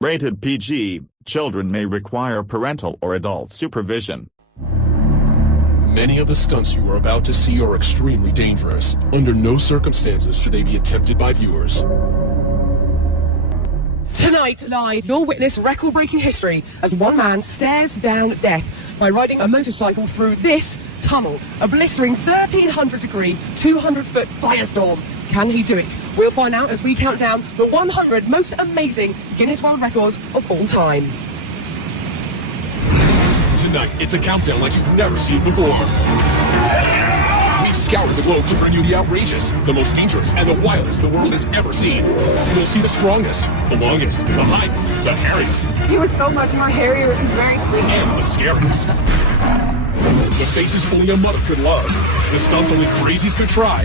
Rated PG, children may require parental or adult supervision. Many of the stunts you are about to see are extremely dangerous. Under no circumstances should they be attempted by viewers. Tonight, live, you'll witness record-breaking history as one man stares down death by riding a motorcycle through this tunnel, a blistering 1,300-degree, 200-foot firestorm. Can he do it? We'll find out as we count down the 100 most amazing Guinness World Records of all time. Tonight, it's a countdown like you've never seen before. We've scoured the globe to bring you the outrageous, the most dangerous, and the wildest the world has ever seen. You'll see the strongest, the longest, the highest, the hairiest. He was so much more hairier. He's very sweet. And the scariest. The faces only a mother could love. The stunts only crazies could try.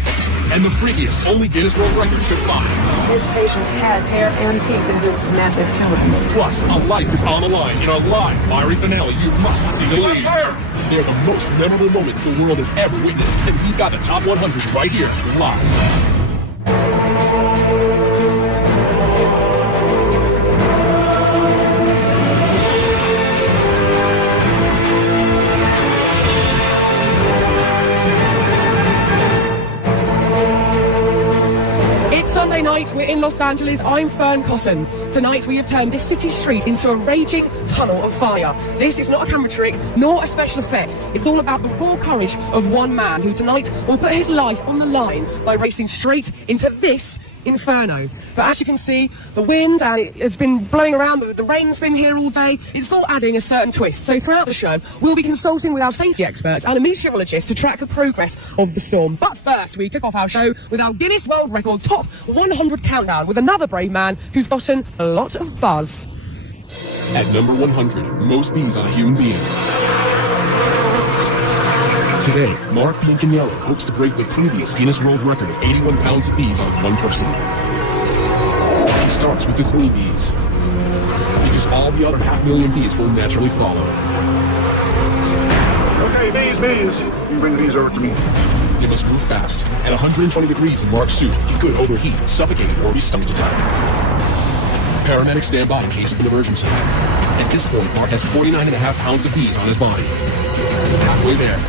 And the freakiest only Guinness World Records could find. This patient had hair and teeth in this massive tumor. Plus, a life is on the line in a live, fiery finale you must see the lead. They're the most memorable moments the world has ever witnessed, and we've got the top 100 right here, live. Sunday night, we're in Los Angeles. I'm Fern Cotton. Tonight, we have turned this city street into a raging tunnel of fire. This is not a camera trick, nor a special effect. It's all about the raw courage of one man who tonight will put his life on the line by racing straight into this inferno. But as you can see, the wind has been blowing around, the rain's been here all day. It's all adding a certain twist. So throughout the show, we'll be consulting with our safety experts and a meteorologist to track the progress of the storm. But first, we kick off our show with our Guinness World Records Top 100 Countdown with another brave man who's gotten a lot of buzz. At number 100, most bees on a human being. Today, Mark Pink and Yellow hopes to break the previous Guinness World Record of 81 pounds of bees on one person. It starts with the queen bees, because all the other 500,000 bees will naturally follow. Okay, bees, you bring the bees over to me. They must move fast. At 120 degrees in Mark's suit, he could overheat, suffocate, or be stung to death. Paramedics stand by in case of an emergency. At this point, Mark has 49.5 pounds of bees on his body. Halfway there,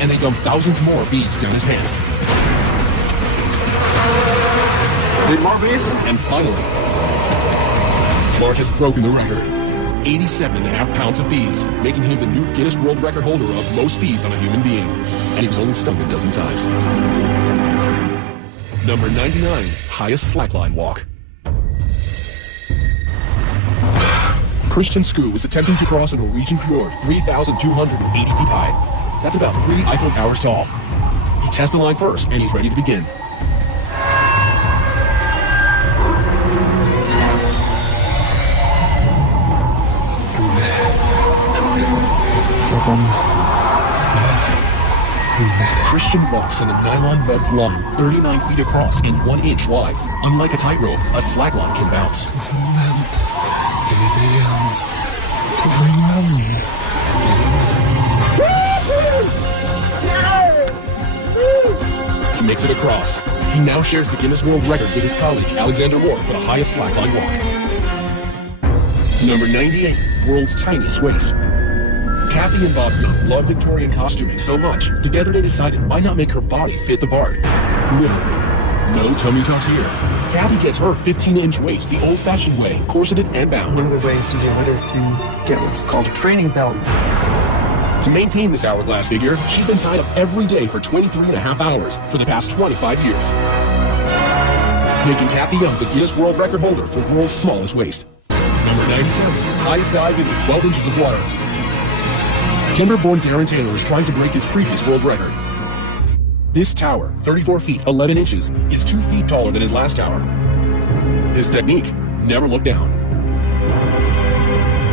and they dump thousands more bees down his pants. Need more bees? And finally, Mark has broken the record. 87.5 pounds of bees, making him the new Guinness World Record holder of most bees on a human being. And he was only stung a dozen times. Number 99, highest slackline walk. Christian Skoo was attempting to cross a Norwegian fjord 3,280 feet high. That's about 3 Eiffel Towers tall. He tests the line first, and he's ready to begin. Christian walks in a nylon webbed line 39 feet across and 1 inch wide. Unlike a tightrope, a slackline can bounce. He makes it across. He now shares the Guinness World Record with his colleague Alexander Moore for the highest slackline walk. Number 98, world's tiniest waist. Kathy and Bobby love Victorian costuming so much, together they decided why not make her body fit the part. Literally. No tummy tucks here. Kathy gets her 15-inch waist the old-fashioned way, corseted and bound. One of the ways to do it is to get what's called a training belt. To maintain this hourglass figure, she's been tied up every day for 23.5 hours for the past 25 years. Making Kathy Young the Guinness World Record holder for the world's smallest waist. Number 97, highest dive into 12 inches of water. Denver-born Darren Taylor is trying to break his previous world record. This tower, 34 feet 11 inches, is 2 feet taller than his last tower. His technique, never look down.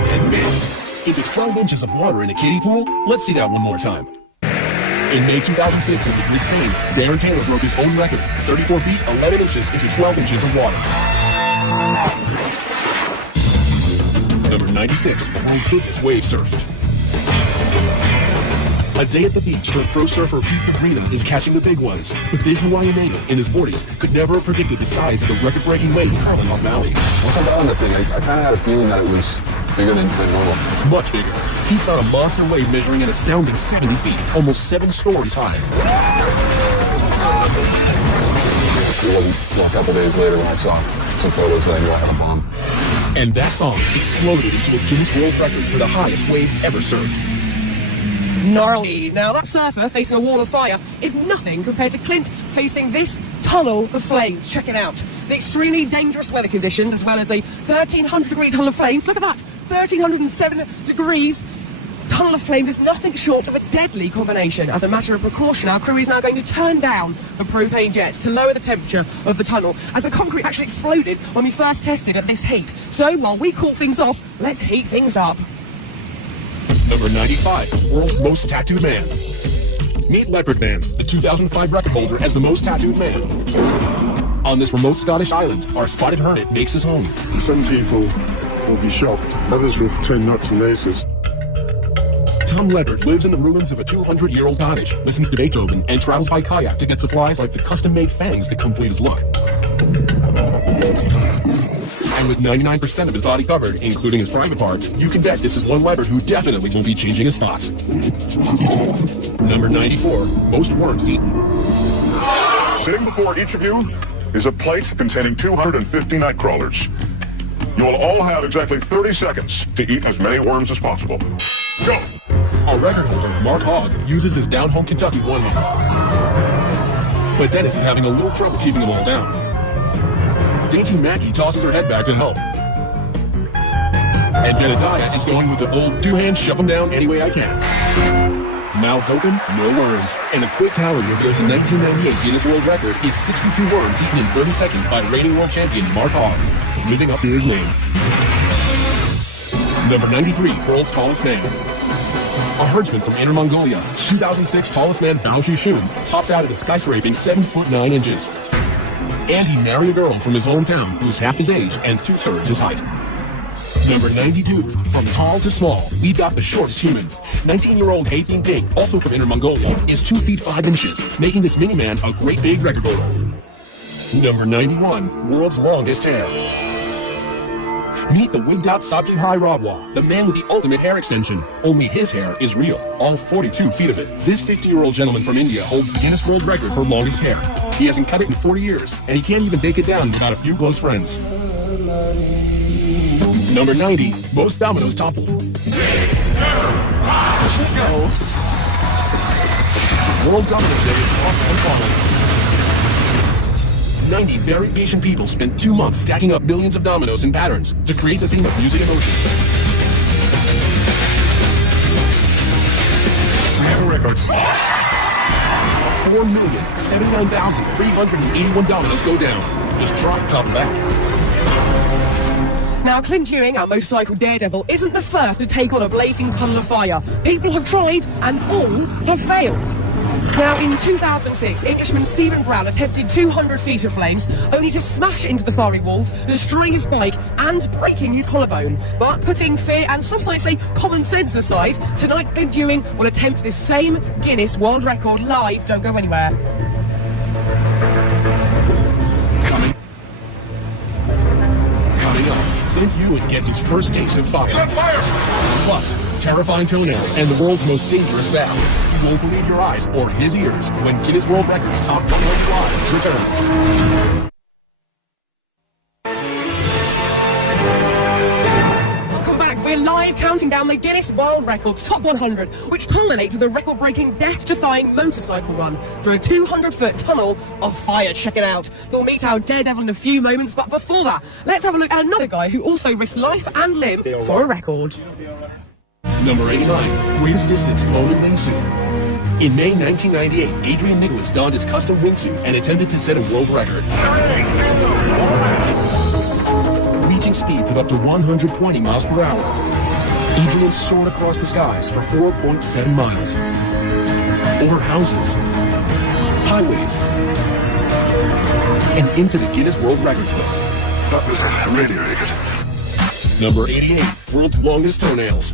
And bam, into 12 inches of water in a kiddie pool? Let's see that one more time. In May 2006 in Madrid, Spain, Darren Taylor broke his own record, 34 feet 11 inches into 12 inches of water. Number 96, world's biggest wave surfed. A day at the beach where pro surfer Pete Pegrino is catching the big ones. But this Hawaii native in his 40s could never have predicted the size of the record-breaking wave coming off Maui. Once I got on the thing, I kind of had a feeling that it was bigger than normal. Much bigger. Pete's on a monster wave measuring an astounding 70 feet, almost 7 stories high. It wasn't a couple days later when I saw some photos that I knew I had a bomb. And that bomb exploded into a Guinness World Record for the highest wave ever surfed. Gnarly. Now that surfer facing a wall of fire is nothing compared to Clint facing this tunnel of flames. Check it out. The extremely dangerous weather conditions, as well as a 1,300-degree tunnel of flames. Look at that, 1,307 degrees. Tunnel of flame is nothing short of a deadly combination. As a matter of precaution, our crew is now going to turn down the propane jets to lower the temperature of the tunnel, as the concrete actually exploded when we first tested at this heat. So while we cool things off, let's heat things up. Number 95, world's most tattooed man. Meet Leopard Man, the 2005 record holder as the most tattooed man. On this remote Scottish island, our spotted hermit makes his home. Some people will be shocked. Others will pretend not to notice. Tom Leopard lives in the ruins of a 200-year-old cottage, listens to Beethoven, and travels by kayak to get supplies like the custom-made fangs that complete his look. And with 99% of his body covered, including his private parts, you can bet this is one Leopard who definitely won't be changing his spots. Number 94, most worms eaten. Sitting before each of you is a plate containing 250 night crawlers. You will all have exactly 30 seconds to eat as many worms as possible. Go! Our record holder, Mark Hogg, uses his down-home Kentucky one hand. But Dennis is having a little trouble keeping them all down. Dainty Maggie tosses her head back to help. And Jedediah is going with the old two-hand shove them down any way I can. Mouths open, no worms. And a quick tally reveals the 1998 Guinness World Record is 62 worms eaten in 30 seconds by reigning world champion Mark Hogg, living up to his name. Number 93, world's tallest man. A herdsman from Inner Mongolia, 2006 tallest man Bao Shishun tops out at a skyscraping 7 foot 9 inches. And he married a girl from his hometown who's half his age and 2/3 his height. Number 92, from tall to small, we've got the shortest human. 19-year-old Haithing Ping, also from Inner Mongolia, is 2 feet 5 inches, making this mini-man a great big record holder. Number 91, world's longest hair. Meet the wigged-out Sabji Hai Radwa, the man with the ultimate hair extension. Only his hair is real, all 42 feet of it. This 50-year-old gentleman from India holds the Guinness World Record for longest hair. He hasn't cut it in 40 years, and he can't even take it down without a few close friends. Number 90, most dominoes toppled. World Domino Day is off and falling. 90 very patient people spent 2 months stacking up millions of dominoes in patterns to create the theme of music and motion. We have a record. 4,079,381 dominoes go down. Just try to top that. Now, Clint Ewing, our motorcycle daredevil, isn't the first to take on a blazing tunnel of fire. People have tried, and all have failed. Now, in 2006, Englishman Stephen Brown attempted 200 feet of flames, only to smash into the fiery walls, destroying his bike and breaking his collarbone. But putting fear and some might say common sense aside, tonight Clint Ewing will attempt this same Guinness World Record live. Don't go anywhere. Coming up, Clint Ewing gets his first taste of fire. Plus, terrifying toenails and the world's most dangerous vow. You won't believe your eyes or his ears when Guinness World Records Top 100 Live returns. Welcome back. We're live counting down the Guinness World Records Top 100, which culminates with a record-breaking, death-defying motorcycle run through a 200-foot tunnel of fire. Check it out. We'll meet our daredevil in a few moments, but before that, let's have a look at another guy who also risked life and limb for a record. Number 89, greatest distance flown in wingsuit. In May 1998, Adrian Nicholas donned his custom wingsuit and attempted to set a world record, reaching speeds of up to 120 miles per hour. Adrian soared across the skies for 4.7 miles, over houses, highways, and into the Guinness World Records book. That was really, really good. Number 88, world's longest toenails.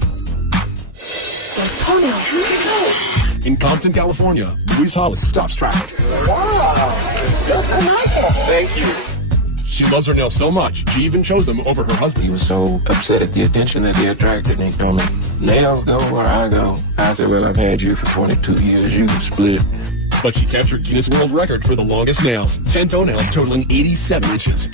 Those toenails, look at that. In Compton, California, Louise Hollis stops traffic. Thank you. She loves her nails so much, she even chose them over her husband. He was so upset at the attention that they attracted, and he told me, nails go where I go. I said, well, I've had you for 22 years, you split. But she kept her Guinness World Record for the longest nails, 10 toenails totaling 87 inches.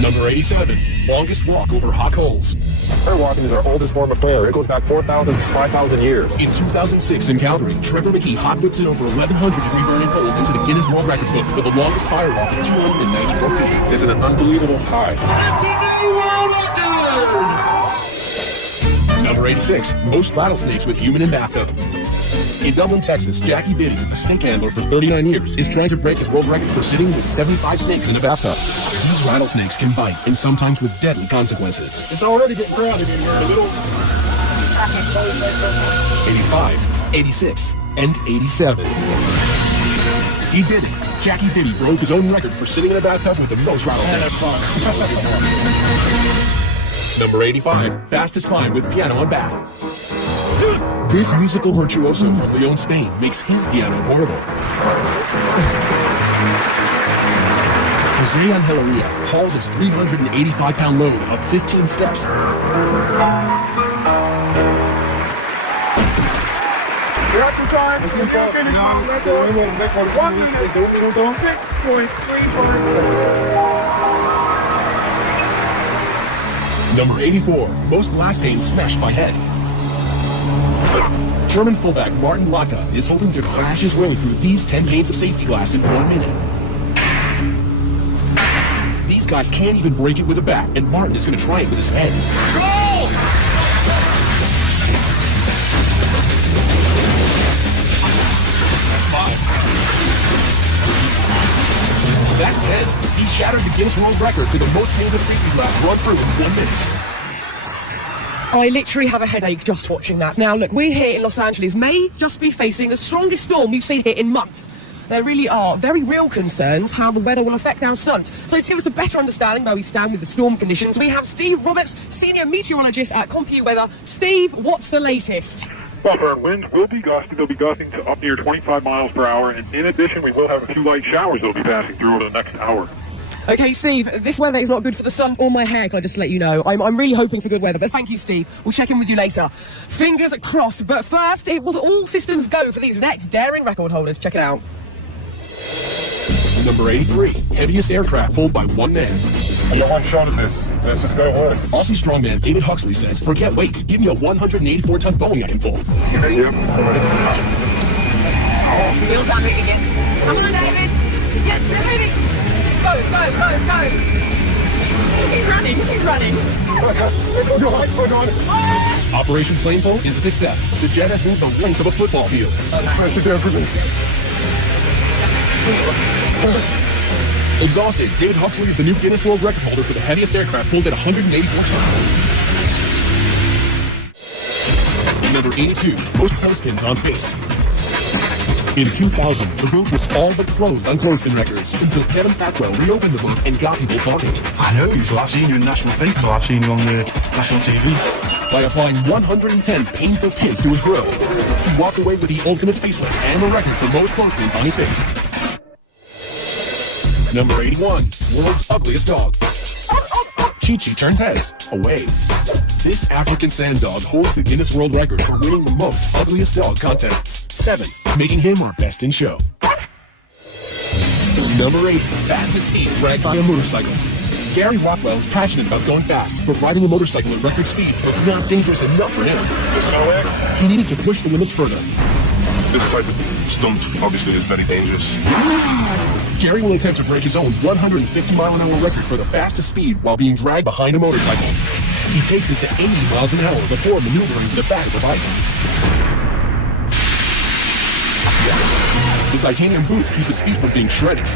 Number 87, longest walk over hot coals. Prayer walking is our oldest form of prayer. It goes back 4,000 to 5,000 years. In 2006 in Calgary, Trevor McKee hot-flipped it over 1,100 degree burning coals into the Guinness World Records book for the longest fire walk of 294 feet. It's an unbelievable high. Number 86, most rattlesnakes with human in bathtub. In Dublin, Texas, Jackie Biddy, a snake handler for 39 years, is trying to break his world record for sitting with 75 snakes in a bathtub. These rattlesnakes can bite, and sometimes with deadly consequences. It's already getting crowded in here. A little. 85, 86, and 87. He did it. Jackie Biddy broke his own record for sitting in a bathtub with the most rattlesnakes. Number 85, fastest climb with piano and bat. This musical virtuoso from Leon, Spain, makes his piano portable. Jose Angeleria hauls his 385-pound load up 15 steps. Number 84, most glass panes smashed by head. German fullback Martin Laka is hoping to crash his way through these 10 panes of safety glass in 1 minute. These guys can't even break it with a bat, and Martin is going to try it with his head. Goal! That's 10. He shattered the Guinness World Record for the most panes of safety glass run through in 1 minute. I literally have a headache just watching that. Now, look, we're here in Los Angeles, may just be facing the strongest storm we've seen here in months. There really are very real concerns how the weather will affect our stunt. So to give us a better understanding where we stand with the storm conditions, we have Steve Roberts, Senior Meteorologist at CompuWeather. Steve, what's the latest? Well, our winds will be gusty. They'll be gusting to up near 25 miles per hour. And in addition, we will have a few light showers that'll be passing through over the next hour. Okay, Steve, this weather is not good for the sun or my hair, can I just let you know. I'm really hoping for good weather, but thank you, Steve. We'll check in with you later. Fingers crossed, but first, it was all systems go for these next daring record holders. Check it out. Number 83, heaviest aircraft pulled by one man. I got one shot at this. Let's just go hard. Aussie strongman David Huxley says, forget weight, give me a 184-ton Boeing I can pull. Yep. Wheels on moving again. Come on, David. Yes, they're moving. Go, go, go, go. He's running, he's running. Operation Plainbow is a success. The jet has moved the length of a football field. Press it down for me. Exhausted, David Huxley is the new Guinness World Record holder for the heaviest aircraft pulled at 184 tons. Number 82, most clothespins on face. In 2000, the book was all but closed on clothespin records until Kevin Fatwell reopened the book and got people talking. I know you, so I've seen you in national paper, I've seen you on the national TV. By applying 110 painful pins to his grill, he walked away with the ultimate facelift and the record for most clothespins on his face. Number 81, world's ugliest dog. Chi-Chi turns heads away. This African sand dog holds the Guinness World Record for winning the most ugliest dog contests, 7, making him our best in show. Number 8, fastest speed dragged by a motorcycle. Gary Rothwell is passionate about going fast, but riding a motorcycle at record speed was not dangerous enough for him. He needed to push the limits further. This type of stunt, obviously, is very dangerous. Gary will attempt to break his own 150-mile-an-hour record for the fastest speed while being dragged behind a motorcycle. He takes it to 80 miles an hour before maneuvering to the back of the bike. The titanium boots keep his feet from being shredded.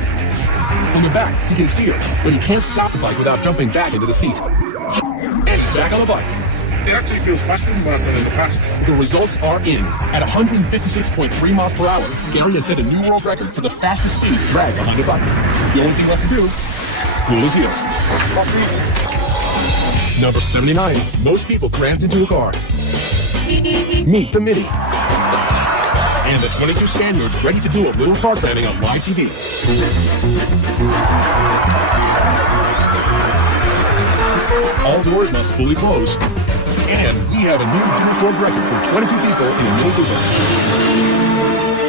From the back, he can steer, but he can't stop the bike without jumping back into the seat. And he's back on the bike. It actually feels faster than in the past. The results are in. At 156.3 miles per hour, Gary has set a new world record for the fastest speed dragged behind a bike. The only thing left to do, cool his heels. Number 79, most people crammed into a car. Meet the Mini. And the 22 Spaniards ready to do a little card planning on live TV. All doors must fully close. And we have a new Guinness World Record for 22 people in a middle Dubai.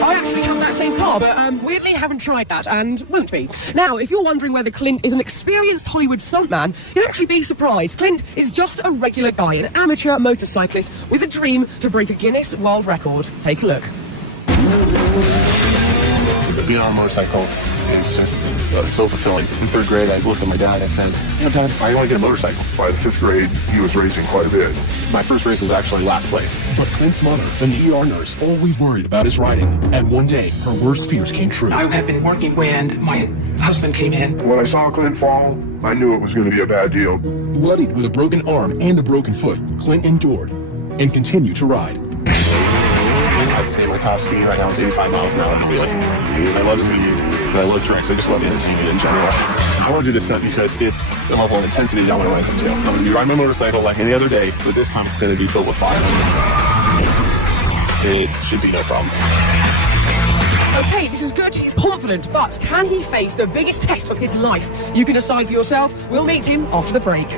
I actually have that same car, but weirdly haven't tried that and won't be. Now, if you're wondering whether Clint is an experienced Hollywood stuntman, you'd actually be surprised. Clint is just a regular guy, an amateur motorcyclist with a dream to break a Guinness World Record. Take a look. Being on a motorcycle is just so fulfilling. In 3rd grade, I looked at my dad and I said, you know, Dad, I want to get a motorcycle. By the 5th grade, he was racing quite a bit. My first race was actually last place. But Clint's mother, an ER nurse, always worried about his riding. And one day, her worst fears came true. I had been working when my husband came in. When I saw Clint fall, I knew it was going to be a bad deal. Bloodied with a broken arm and a broken foot, Clint endured and continued to ride. I'd say my top speed right now is 85 miles an hour wheeling. I love speed, and I love tricks. I just love energy in general. I want to do this stunt because it's the level of intensity that I want to race into. I'm going to be riding my motorcycle like any other day, but this time it's going to be filled with fire. It should be no problem. Okay, this is good. He's confident, but can he face the biggest test of his life? You can decide for yourself. We'll meet him after the break.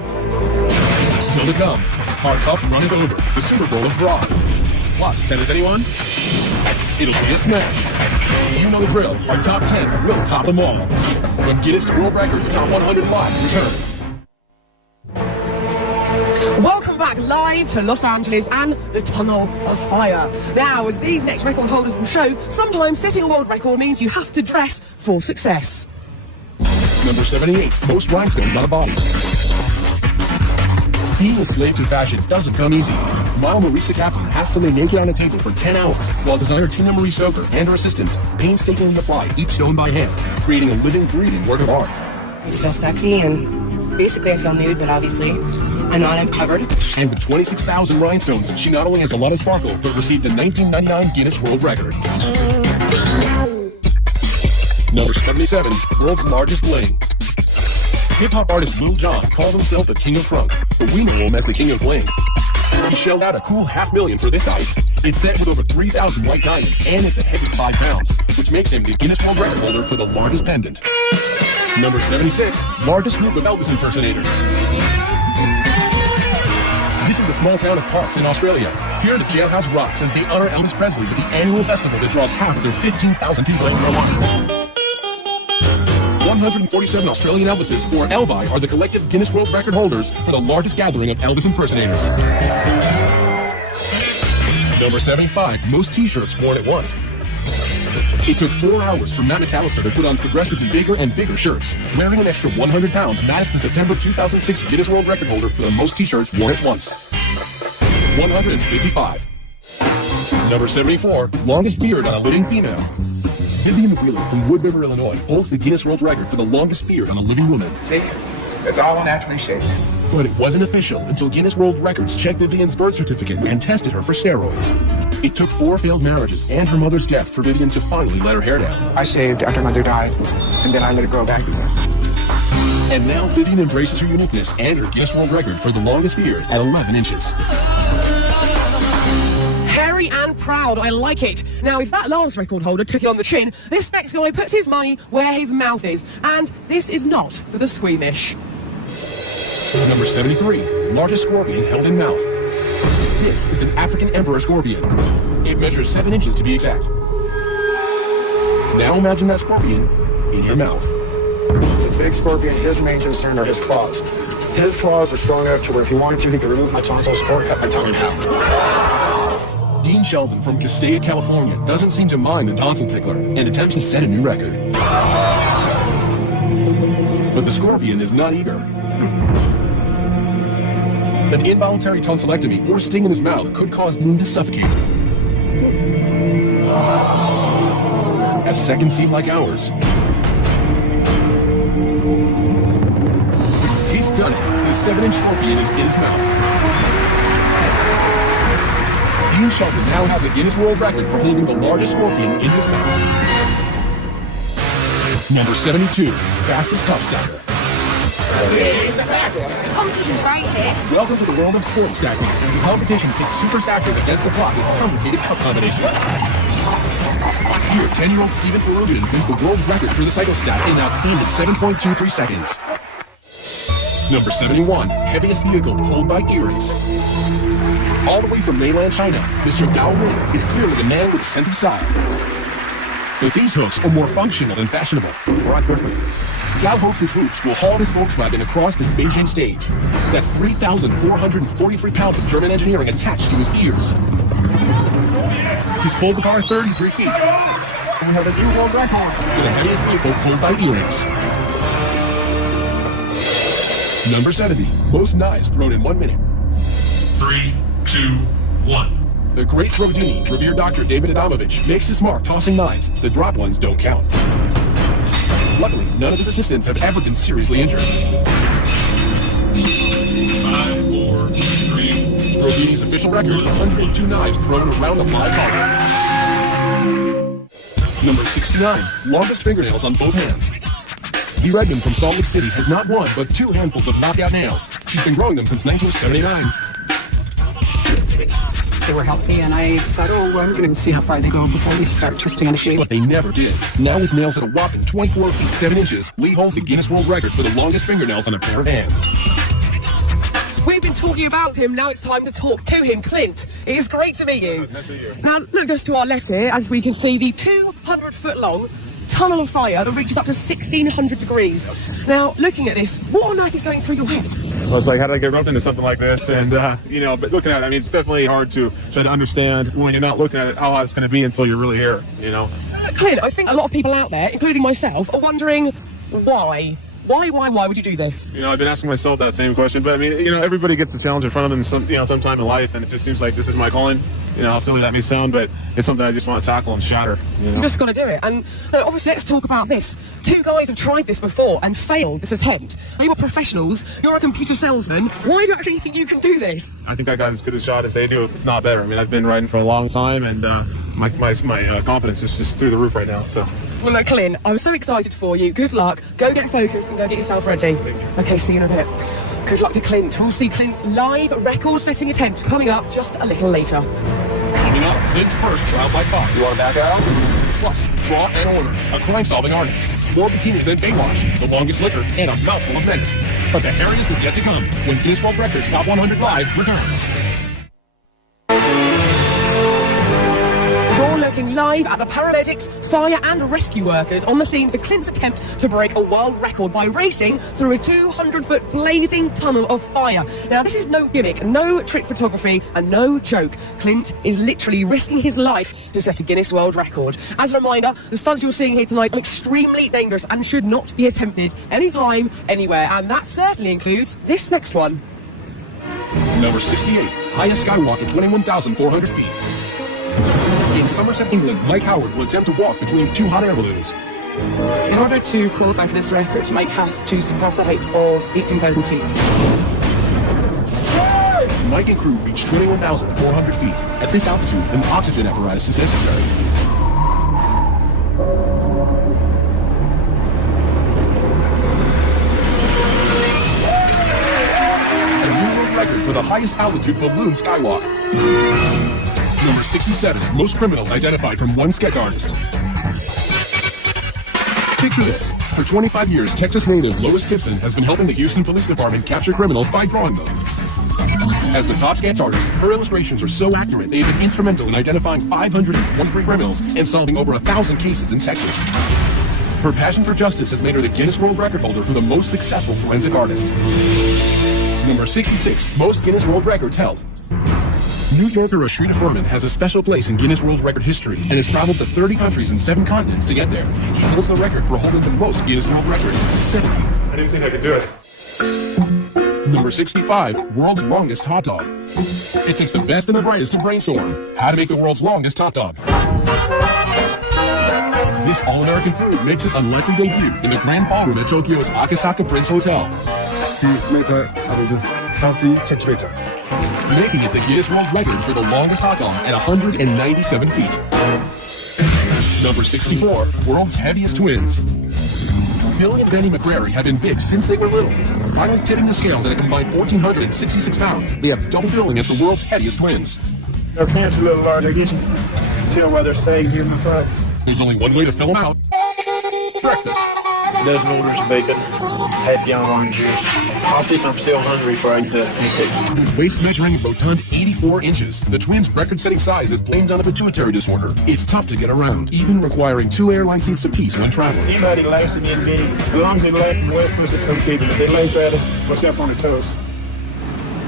Still to come, our cup running over, the Super Bowl of bronze. Plus, tennis anyone? It'll be a smash. You know the drill. Our top 10 will top them all. When Guinness World Records Top 100 Live returns. Welcome back live to Los Angeles and the Tunnel of Fire. Now, as these next record holders will show, sometimes setting a world record means you have to dress for success. Number 78, most rhinestones on a body. Being a slave to fashion doesn't come easy. Model Marisa Kaplan has to lay naked on a table for 10 hours, while designer Tina Marie Stoker and her assistants painstakingly apply each stone by hand, creating a living, breathing work of art. I feel sexy, and basically I feel nude, but obviously I'm not uncovered. And with 26,000 rhinestones, she not only has a lot of sparkle, but received a 1999 Guinness World Record. Number 77, world's largest bling. Hip-hop artist Lil Jon calls himself the king of crunk, but we know him as the king of bling. He shelled out a cool $500,000 for this ice. It's set with over 3,000 white diamonds, and it's a heavy 5 pounds, which makes him the Guinness World Record holder for the largest pendant. Number 76, largest group of Elvis impersonators. This is the small town of Parks in Australia. Here, the Jailhouse Rocks as they honor Elvis Presley with the annual festival that draws half of their 15,000 people in Rwanda. 147 Australian Elvises, or Elvi, are the collective Guinness World Record holders for the largest gathering of Elvis impersonators. Number 75, most t-shirts worn at once. It took 4 hours for Matt McAllister to put on progressively bigger and bigger shirts. Wearing an extra 100 pounds, Matt is the September 2006 Guinness World Record holder for the most t-shirts worn at once. 155. Number 74, longest beard on a living female. Vivian McWheeler from Wood River, Illinois, holds the Guinness World Record for the longest beard on a living woman. See? It's all naturally shaped. But it wasn't official until Guinness World Records checked Vivian's birth certificate and tested her for steroids. It took 4 failed marriages and her mother's death for Vivian to finally let her hair down. I shaved after mother died, and then I let it grow back again. And now Vivian embraces her uniqueness and her Guinness World Record for the longest beard at 11 inches. Hairy and proud, I like it. Now, if that last record holder took it on the chin, this next guy puts his money where his mouth is. And this is not for the squeamish. Number 73, largest scorpion held in mouth. This is an African emperor scorpion. It measures 7 inches to be exact. Now imagine that scorpion in your mouth. The big scorpion, his main concern are his claws. His claws are strong enough to where if he wanted to, he could remove my tonsils or cut my tongue in half. Dean Sheldon from Castaic, California doesn't seem to mind the tonsil tickler and attempts to set a new record. But the scorpion is not eager. An involuntary tonsillectomy or sting in his mouth could cause Dean to suffocate. As seconds seem like hours. He's done it. The 7-inch scorpion is in his mouth. Dean Sheldon now has the Guinness World Record for holding the largest scorpion in his mouth. Number 72, fastest cup stacker. Competition's right here. Welcome to the world of sport stacking, where the competition pits super stackers against the clock with complicated cup combinations. Here, 10-year-old Stephen Perugian wins the world record for the cyclostat in an outstanding 7.23 seconds. Number 71, heaviest vehicle pulled by earrings. All the way from mainland China, Mr. Gao Ling is clearly a man with a sense of style. But these hooks are more functional than fashionable. Gao hopes his hoops will haul his Volkswagen across this Beijing stage. That's 3,443 pounds of German engineering attached to his ears. He's pulled the car 33 feet. Another new world record. For the heaviest vehicle pulled by earrings. Number 70, most knives thrown in 1 minute. 3, 2, 1. The great Rodini, revered Dr. David Adamovich, makes his mark tossing knives. The dropped ones don't count. Luckily, none of his assistants have ever been seriously injured. 5, 4, 3. Rodini's official record is 102 knives thrown around a live target. Number 69, longest fingernails on both hands. The Redmond from Salt Lake City has not one, but 2 handfuls of knockout nails. She's been growing them since 1979. They were healthy, and I thought, oh, well, I'm going to see how far they go before we start twisting on a shape. But they never did. Now with nails at a whopping 24 feet 7 inches, Lee holds the Guinness World Record for the longest fingernails on a pair of hands. We've been talking about him, now it's time to talk to him. Clint, it is great to meet you. Nice to meet you. Now, look just to our left here, as we can see, the 200-foot-long tunnel of fire that reaches up to 1,600 degrees. Now, looking at this, what on earth is going through your head? Well, it's like, how did I get roped into something like this? And, but looking at it, I mean, it's definitely hard to try to understand when you're not looking at it how hot it's going to be until you're really here, Clint, I think a lot of people out there, including myself, are wondering why. Why would you do this? I've been asking myself that same question, but I mean, everybody gets a challenge in front of them sometime in life, and it just seems like this is my calling. How silly that may sound, but it's something I just want to tackle and shatter. You've just got to do it. And obviously, let's talk about this. 2 guys have tried this before and failed this attempt. You are professionals. You're a computer salesman. Why do you actually think you can do this? I think I got as good a shot as they do, if not better. I mean, I've been riding for a long time, and my confidence is just through the roof right now. So. Well, look, Clint, I'm so excited for you. Good luck. Go get focused and go get yourself ready. Okay, see you in a bit. Good luck to Clint. We'll see Clint's live record-setting attempt coming up just a little later. Coming up, Clint's first trial by fire. You want to back out? Plus, Law and Order, a crime-solving artist. More bikinis than Baywatch, the longest liquor, and a mouthful of menace. But the hairiest is yet to come when Guinness World Records Top 100 Live returns. You're looking live at the paramedics, fire and rescue workers on the scene for Clint's attempt to break a world record by racing through a 200-foot blazing tunnel of fire. Now, this is no gimmick, no trick photography, and no joke. Clint is literally risking his life to set a Guinness World Record. As a reminder, the stunts you're seeing here tonight are extremely dangerous and should not be attempted anytime, anywhere, and that certainly includes this next one. Number 68, highest skywalk at 21,400 feet. In Somerset, England, Mike Howard will attempt to walk between 2 hot air balloons. In order to qualify for this record, Mike has to surpass a height of 18,000 feet. Mike and crew reach 21,400 feet. At this altitude, an oxygen apparatus is necessary. A new world record for the highest altitude balloon skywalk. Number 67, most criminals identified from one sketch artist. Picture this. For 25 years, Texas native Lois Gibson has been helping the Houston Police Department capture criminals by drawing them. As the top sketch artist, her illustrations are so accurate they've been instrumental in identifying 523 criminals and solving over 1,000 cases in Texas. Her passion for justice has made her the Guinness World Record holder for the most successful forensic artist. Number 66, most Guinness World Records held. New Yorker Rashida Furman has a special place in Guinness World Record history and has traveled to 30 countries and 7 continents to get there. He holds the record for holding the most Guinness World Records, 70. I didn't think I could do it. Number 65, world's longest hot dog. It takes the best and the brightest to brainstorm how to make the world's longest hot dog. This all-American food makes its unlikely debut in the Grand Ballroom at Tokyo's Akasaka Prince Hotel. 60 meter and 30 centimeter. Making it the Guinness World Record for the longest hot dog at 197 feet. Number 64, world's heaviest twins. Billy and Benny McCrary have been big since they were little. Finally tipping the scales at a combined 1,466 pounds. They have double billing as the world's heaviest twins. Your pants are a little large, I guess. tell why they're saying here, my friend. There's only one way to fill them out. Breakfast. Dozen orders of bacon, half-gallon orange juice. I'll see if I'm still hungry before I get to anything. Waist measuring rotund 84 inches. The twins' record-setting size is blamed on a pituitary disorder. It's tough to get around, even requiring 2 airline seats apiece when traveling. Anybody likes to get big, as long as they laugh and wet pussy, it's okay. But if they laugh at us, what's up on the toast?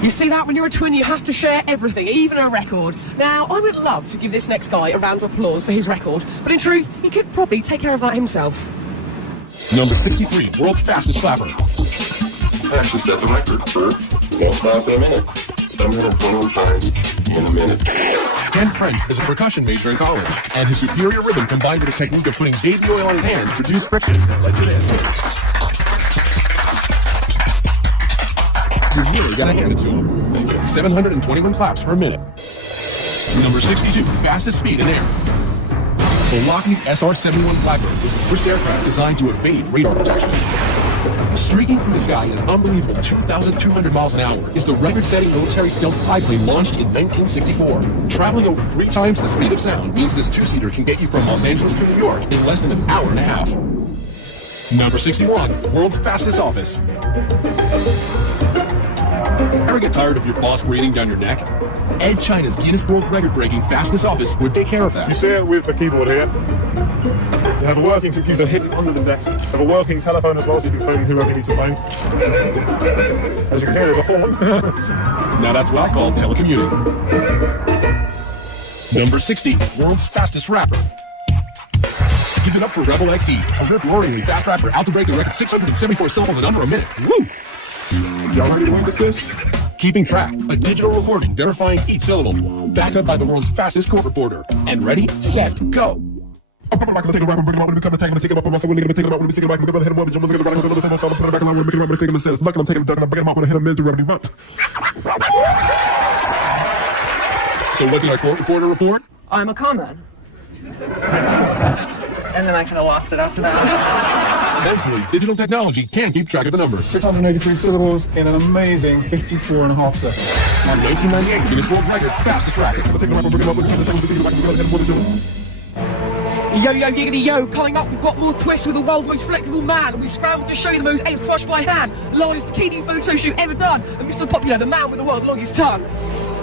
You see that? When you're a twin, you have to share everything, even a record. Now, I would love to give this next guy a round of applause for his record, but in truth, he could probably take care of that himself. Number 63, world's fastest clapper. I actually set the record for most miles in a minute. 721 times in a minute. Ken French is a percussion major in college, and his superior rhythm combined with a technique of putting baby oil on his hands produced friction that led to this. You really gotta hand it to him. 721 claps per minute. Number 62, fastest speed in air. The Lockheed SR-71 Blackbird is the first aircraft designed to evade radar protection. Streaking through the sky at an unbelievable 2,200 miles an hour is the record-setting military stealth spy plane launched in 1964. Traveling over 3 times the speed of sound means this 2-seater can get you from Los Angeles to New York in less than an hour and a half. Number 61, world's fastest office. Ever get tired of your boss breathing down your neck? Ed China's Guinness World Record-breaking fastest office would take care of that. You see it with the keyboard here. You have a working computer hidden under the desk. You have a working telephone as well, so you can phone whoever you need to phone. As you can hear, there's a horn. Now that's what I call telecommuting. Number 60, world's fastest rapper. Give it up for Rebel XD, a rip-roaringly fast rapper out to break the record 674 syllables in under a minute. Woo! Y'all ready to witness this? Keeping track, a digital recording verifying each syllable, backed up by the world's fastest court reporter. And ready, set, go. I'm gonna take a rap and bring him up, I'm gonna take him up on myself, I'm gonna take him up, I'm gonna take him up, I'm gonna hit him up, I'm gonna hit him up, I'm gonna put it back on, I'm gonna take him up, look, I'm taking him down, I'm bringing him up, I'm gonna hit him into revenue month. So what did our court reporter report? I'm a conman. And then I kind of lost it after that. Thankfully, digital technology can keep track of the numbers. 683 syllables in an amazing 54 and a half seconds. On 1998 Guinness World Record fastest rapper. Yo, yo, giggity, yo, coming up, we've got more twists with the world's most flexible man, and we scrambled to show you the most eggs crushed by hand, largest bikini photo shoot ever done, and Mr. Popular, the man with the world's longest tongue.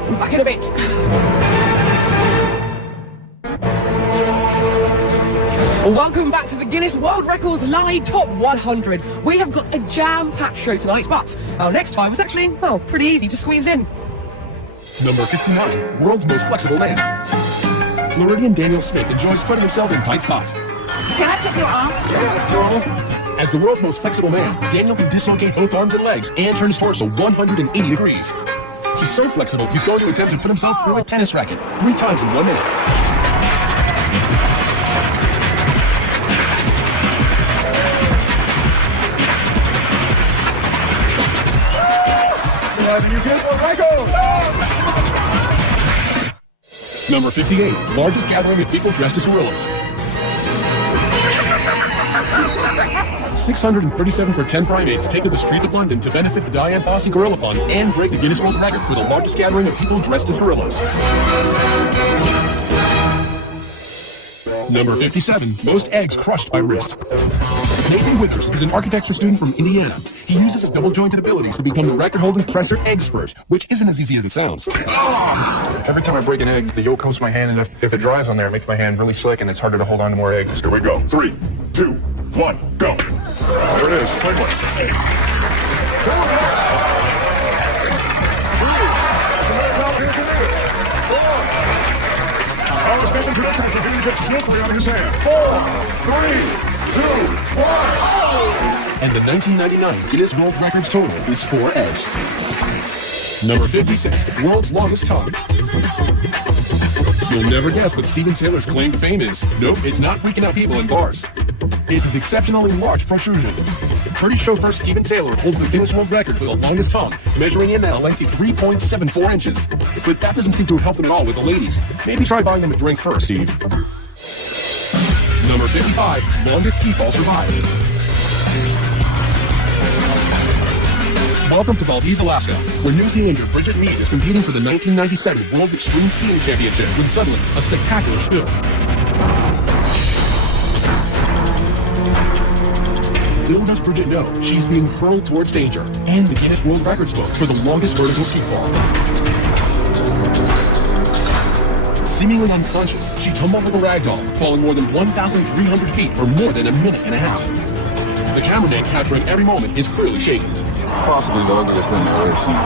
We're back in a bit. Welcome back to the Guinness World Records Live Top 100. We have got a jam-packed show tonight, but our next time was actually, well, pretty easy to squeeze in. Number 59, world's most flexible man. Floridian Daniel Smith enjoys putting himself in tight spots. Can I take your arm? As the world's most flexible man, Daniel can dislocate both arms and legs and turn his torso 180 degrees. He's so flexible, he's going to attempt to put himself through a tennis racket 3 times in 1 minute. Number 58, largest gathering of people dressed as gorillas. 637 pretend primates take to the streets of London to benefit the Diane Fossey Gorilla Fund and break the Guinness World Record for the largest gathering of people dressed as gorillas. Number 57, most eggs crushed by wrist. Nathan Withers is an architecture student from Indiana. He uses his double-jointed abilities to become the record-holding pressure expert, which isn't as easy as it sounds. Every time I break an egg, the yolk comes to my hand, and if it dries on there, it makes my hand really slick, and it's harder to hold on to more eggs. Here we go. 3, 2, 1, go. There it is. Play one. And the 1999 Guinness World Records total is 4 eggs. Number 56, world's longest tongue. You'll never guess what Steven Taylor's claim to fame is. Nope, it's not freaking out people in bars. It's his exceptionally large protrusion. Pretty chauffeur Steven Taylor holds the Guinness World Record for the longest tongue, measuring in at a length of 3.74 inches. But that doesn't seem to have helped him at all with the ladies. Maybe try buying them a drink first, Steve. Number 55, longest ski fall survived. Welcome to Valdez, Alaska, where New Zealander Bridget Mead is competing for the 1997 World Extreme Skiing Championship when suddenly a spectacular spill. Little does Bridget know she's being hurled towards danger and the Guinness World Records book for the longest vertical ski fall. Seemingly unconscious, she tumbled like a ragdoll, falling more than 1,300 feet for more than a minute and a half. The cameraman capturing every moment is clearly shaken. Possibly the ugliest thing I've ever seen.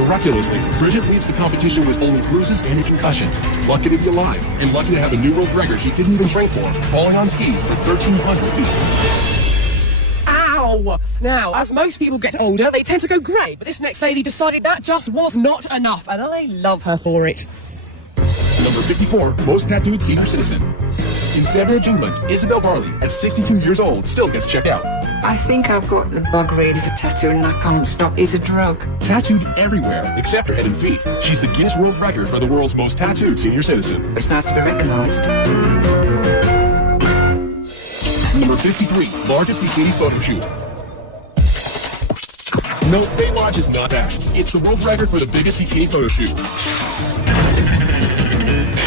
Miraculously, Bridget leaves the competition with only bruises and a concussion. Lucky to be alive, and lucky to have a new world record she didn't even train for, falling on skis for 1,300 feet. Ow! Now, as most people get older, they tend to go grey, but this next lady decided that just was not enough, and I love her for it. Number 54, most tattooed senior citizen. In Savage, England, Isabel Varley, at 62 years old, still gets checked out. I think I've got the bug ready to tattoo and I can't stop. It's a drug. Tattooed everywhere, except her head and feet. She's the Guinness World Record for the world's most tattooed senior citizen. It's nice to be recognised. Number 53, largest bikini photo shoot. No, Baywatch is not that. It's the world record for the biggest bikini photo shoot.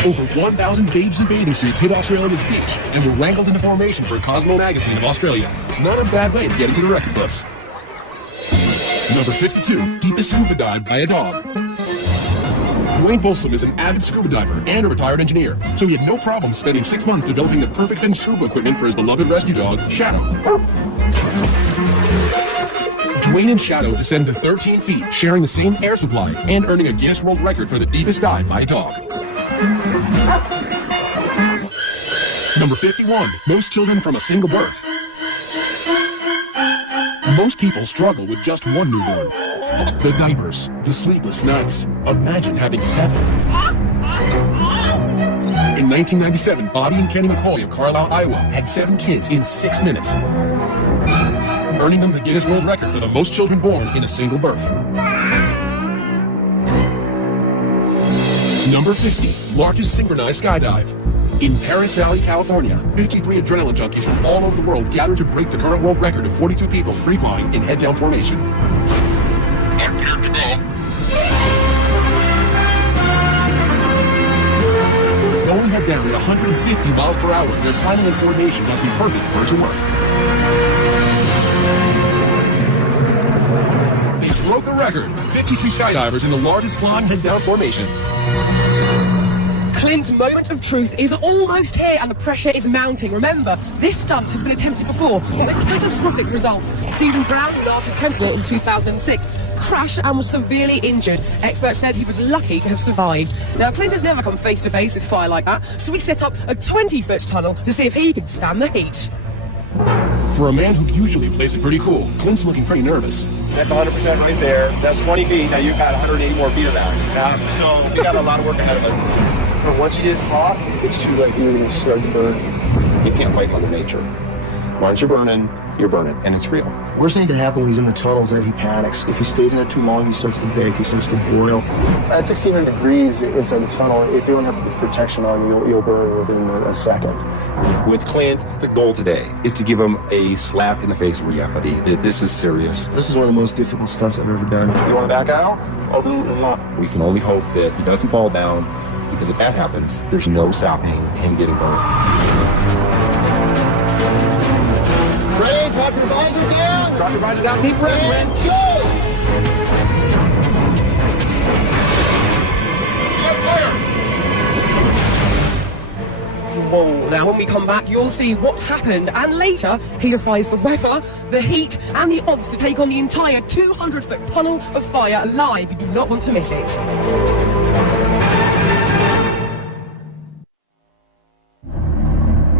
Over 1,000 babes in bathing suits hit Australia's beach and were wrangled into formation for Cosmo magazine of Australia. Not a bad way to get into the record books. Number 52, deepest scuba dive by a dog. Dwayne Folsom is an avid scuba diver and a retired engineer, so he had no problem spending 6 months developing the perfect finished scuba equipment for his beloved rescue dog, Shadow. Dwayne and Shadow descend to 13 feet, sharing the same air supply and earning a Guinness World Record for the deepest dive by a dog. Number 51, most children from a single birth. Most people struggle with just one newborn. The diapers, the sleepless nights. Imagine having 7. In 1997, Bobby and Kenny McCoy of Carlisle, Iowa, had 7 kids in 6 minutes, earning them the Guinness World Record for the most children born in a single birth. Number 50, largest synchronized skydive. In Paris Valley, California, 53 adrenaline junkies from all over the world gathered to break the current world record of 42 people free-flying in head-down formation. I'm here today. Going head-down at 150 miles per hour, their timing and coordination must be perfect for it to work. They broke the record. 53 skydivers in the largest flying head-down formation. Clint's moment of truth is almost here and the pressure is mounting. Remember, this stunt has been attempted before, but with catastrophic results. Stephen Brown, who last attempted it in 2006, crashed and was severely injured. Experts said he was lucky to have survived. Now, Clint has never come face to face with fire like that, so we set up a 20-foot tunnel to see if he can stand the heat. For a man who usually plays it pretty cool, Clint's looking pretty nervous. That's 100% right there. That's 20 feet. Now you've got 180 more feet of that. So you got a lot of work ahead of you. But once you get hot, it's too late. You're going to start to burn. You can't fight Mother Nature. Once you're burning, and it's real. Worst thing that can happen when he's in the tunnel is that he panics. If he stays in there too long, he starts to bake, he starts to boil. At 1,600 degrees inside the tunnel, if you don't have the protection on, you'll burn within a second. With Clint, the goal today is to give him a slap in the face of reality. That this is serious. This is one of the most difficult stunts I've ever done. You want to back out? We can only hope that he doesn't fall down, because if that happens, there's no stopping him getting burned. Ready? Drop your visor down. Drop your visor down. Deep breath, Clint. Go! Whoa, now when we come back, you'll see what happened, and later, he defies the weather, the heat, and the odds to take on the entire 200-foot tunnel of fire live. You do not want to miss it.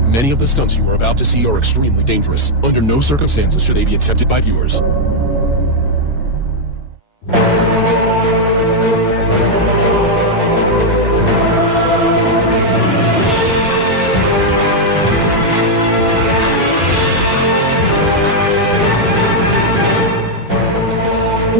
Many of the stunts you are about to see are extremely dangerous. Under no circumstances should they be attempted by viewers.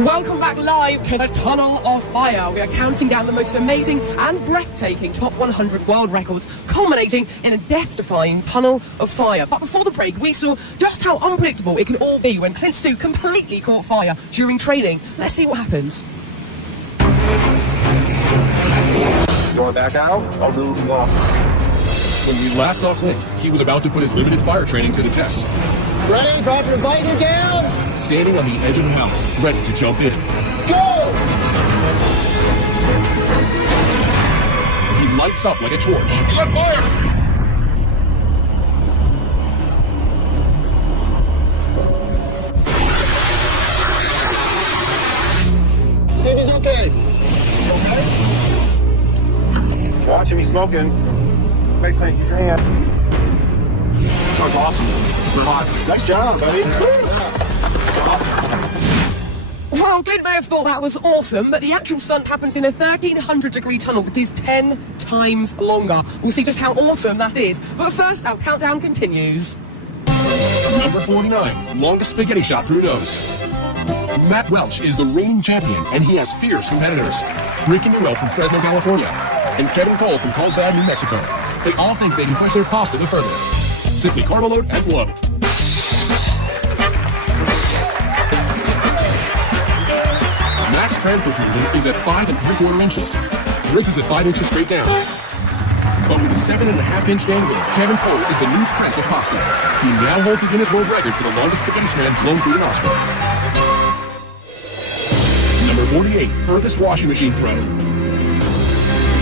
Welcome back live arrived to the Tunnel of Fire. We are counting down the most amazing and breathtaking top 100 world records, culminating in a death-defying Tunnel of Fire. But before the break, we saw just how unpredictable it can all be when Clint's suit completely caught fire during training. Let's see what happens. Going back out? I'll do it off. When we last saw Clint, he was about to put his limited fire training to the test. Ready? Drop your visor down. Standing on the edge of the mountain, ready to jump in. Go! He lights up like a torch. He's on fire! See if he's okay. Okay? Watch him, he's smoking. Wait, Clint, use your hand. That was awesome. We're hot. Nice job, buddy. Awesome. Well, Clint may have thought that was awesome, but the actual stunt happens in a 1,300-degree tunnel that is 10 times longer. We'll see just how awesome that is. But first, our countdown continues. Number 49, longest spaghetti shot through nose. Matt Welch is the reigning champion, and he has fierce competitors. Rick and Noel from Fresno, California, and Kevin Cole from Carlsbad, New Mexico. They all think they can push their pasta the furthest. Simply carbo load and flow. Max transfer protrusion is at 5 3/4 inches. Rick's is at 5 inches straight down. But with a 7.5-inch diameter, Kevin Cole is the new prince of pasta. He now holds the Guinness World Record for the longest spaghetti strand blown through the nostril. Number 48, furthest washing machine throw.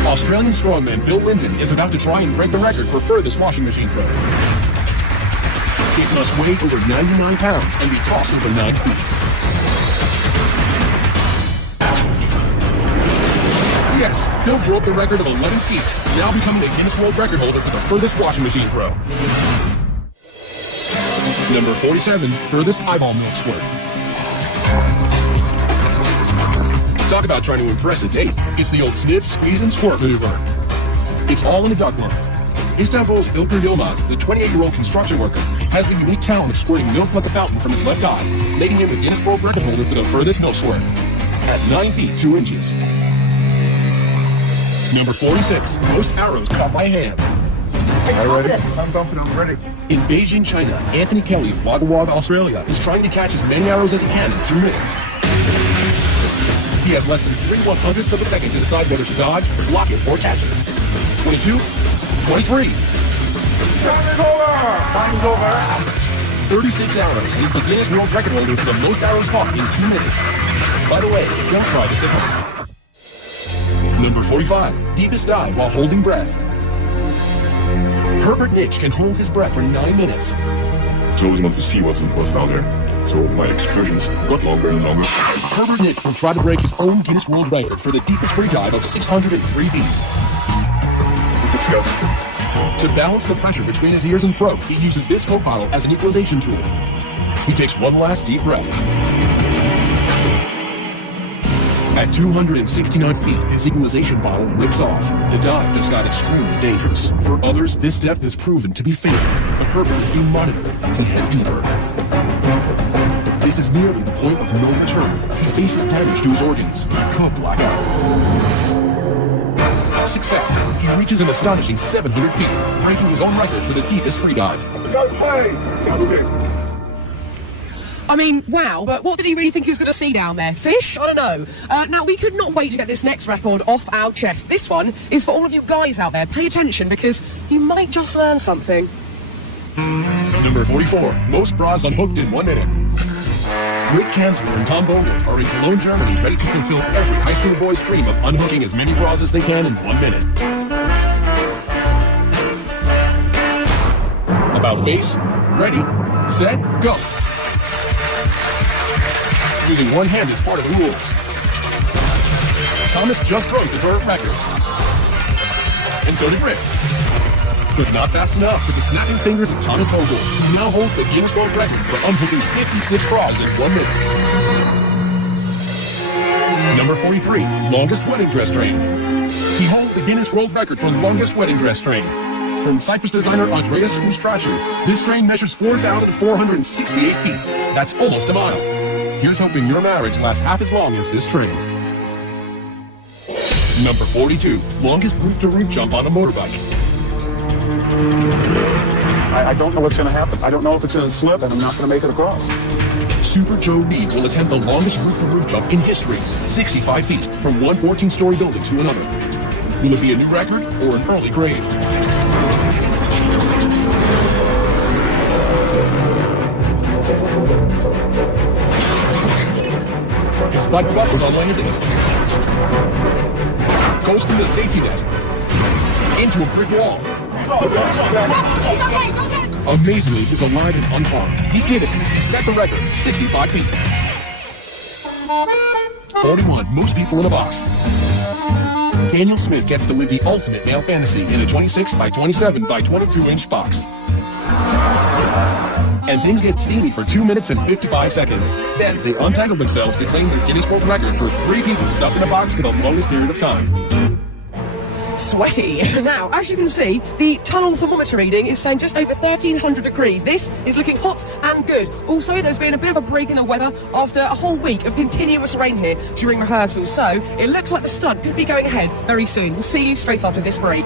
Australian strongman Bill Linton is about to try and break the record for furthest washing machine throw. It must weigh over 99 pounds and be tossed over 9 feet. Yes, Bill broke the record of 11 feet, now becoming the Guinness World Record holder for the furthest washing machine throw. Number 47, furthest eyeball milk squirt. Talk about trying to impress a date. It's the old sniff, squeeze, and squirt maneuver. It's all in the ductwork. Istanbul's Ilker Yilmaz, the 28-year-old construction worker, has the unique talent of squirting milk like a fountain from his left eye, making him the Guinness World Record holder for the furthest milk squirt at 9 feet 2 inches. Number 46, most arrows caught by hand. I'm ready. I'm confident. I'm ready. In Beijing, China, Anthony Kelly of Wagga Wagga, Australia, is trying to catch as many arrows as he can in 2 minutes. He has less than 3/100ths of a second to decide whether to dodge, block it, or catch it. 22, 23. Time is over! Time is over! 36 arrows. He's the Guinness World Record holder for the most arrows caught in 2 minutes. By the way, don't try this at home. Number 45, deepest dive while holding breath. Herbert Nitch can hold his breath for 9 minutes. It's always want to see what's down there. So my excursions got longer and longer. Herbert Nitch will try to break his own Guinness World Record for the deepest free dive of 603 feet. Let's go. To balance the pressure between his ears and throat, he uses this Coke bottle as an equalization tool. He takes one last deep breath. At 269 feet, his equalization bottle rips off. The dive just got extremely dangerous. For others, this depth has proven to be fatal, but Herbert is being monitored. He heads deeper. This is nearly the point of no return. He faces damage to his organs. He could black out. Success. He reaches an astonishing 700 feet, breaking his own record for the deepest free dive. I mean, wow, but what did he really think he was going to see down there? Fish? I don't know. Now, we could not wait to get this next record off our chest. This one is for all of you guys out there. Pay attention, because you might just learn something. Number 44, most bras unhooked in 1 minute. Rick Kanzler and Tom Bowman are in Cologne, Germany, ready to fulfill every high school boy's dream of unhooking as many bras as they can in 1 minute. About face, ready, set, go. Using one hand is part of the rules. Thomas just broke the current record. And so did Rick. But not fast enough with the snapping fingers of Thomas Vogel, who now holds the Guinness World Record for unhooking 56 bras in 1 minute. Number 43, longest wedding dress train. He holds the Guinness World Record for longest wedding dress train. From Cyprus designer Andreas Kustrachu, this train measures 4,468 feet. That's almost a mile. here's hoping your marriage lasts half as long as this train. Number 42, longest roof-to-roof jump on a motorbike. I don't know what's going to happen. I don't know if it's going to slip, and I'm not going to make it across. Super Joe Mead will attempt the longest roof-to-roof jump in history, 65 feet, from one 14-story building to another. Will it be a new record or an early grave? His bike buckles on landing. Goes through the safety net. Into a brick wall. Amazingly, is alive and unharmed. He did it. He set the record, 65 feet. 41, most people in a box. Daniel Smith gets to live the ultimate male fantasy in a 26 by 27 by 22-inch box. And things get steamy for 2 minutes and 55 seconds. Then they untangle themselves to claim their Guinness World Record for 3 people stuffed in a box for the longest period of time. Sweaty. Now, as you can see, the tunnel thermometer reading is saying just over 1300 degrees. This is looking hot and good. Also, there's been a bit of a break in the weather after a whole week of continuous rain here during rehearsals, so it looks like the stunt could be going ahead very soon. We'll see you straight after this break.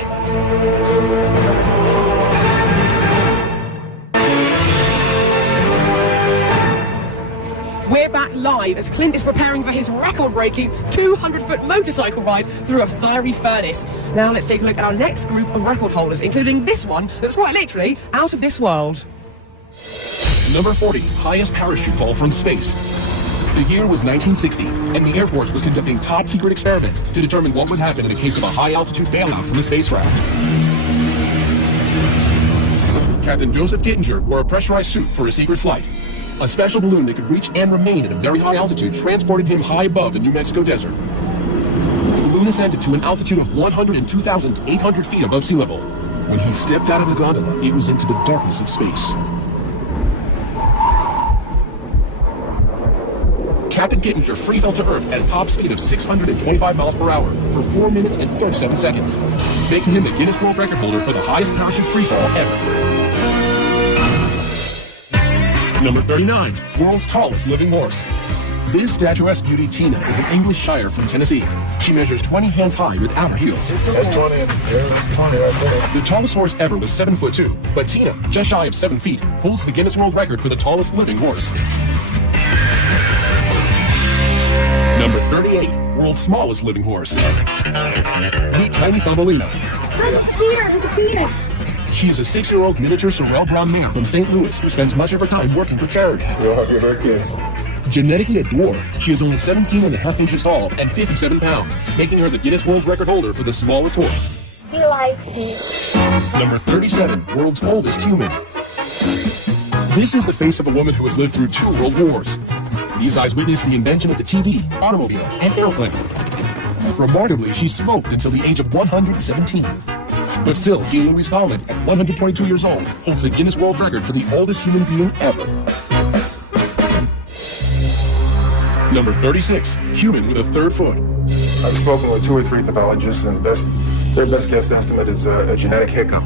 We're back live as Clint is preparing for his record-breaking 200-foot motorcycle ride through a fiery furnace. Now let's take a look at our next group of record holders, including this one that's quite literally out of this world. Number 40, highest parachute fall from space. The year was 1960, and the Air Force was conducting top-secret experiments to determine what would happen in the case of a high-altitude bailout from a spacecraft. Captain Joseph Kittinger wore a pressurized suit for a secret flight. A special balloon that could reach and remain at a very high altitude transported him high above the New Mexico desert. The balloon ascended to an altitude of 102,800 feet above sea level. When he stepped out of the gondola, it was into the darkness of space. Captain Kittinger free fell to Earth at a top speed of 625 miles per hour for 4 minutes and 37 seconds, making him the Guinness World Record holder for the highest parachute free fall ever. Number 39, world's tallest living horse. This statuesque beauty, Tina, is an English Shire from Tennessee. She measures 20 hands high without her heels. That's 20. Yeah, 20 right there. The tallest horse ever was 7'2", but Tina, just shy of 7 feet, holds the Guinness World Record for the tallest living horse. Number 38, world's smallest living horse. Meet Tiny Thumbelina. Look at Peter. She is a 6-year-old miniature Sorrel Brown mare from St. Louis who spends much of her time working for charity. You'll have your kids. Genetically a dwarf, she is only 17.5 inches tall and 57 pounds, making her the Guinness World Record holder for the smallest horse. He likes me. Number 37, world's oldest human. This is the face of a woman who has lived through 2 world wars. These eyes witnessed the invention of the TV, automobile, and airplane. Remarkably, she smoked until the age of 117. But still, he, Louise Holland, at 122 years old, holds the Guinness World Record for the oldest human being ever. Number 36, human with a 3rd foot. I've spoken with 2 or 3 pathologists, and their best guess estimate is a genetic hiccup.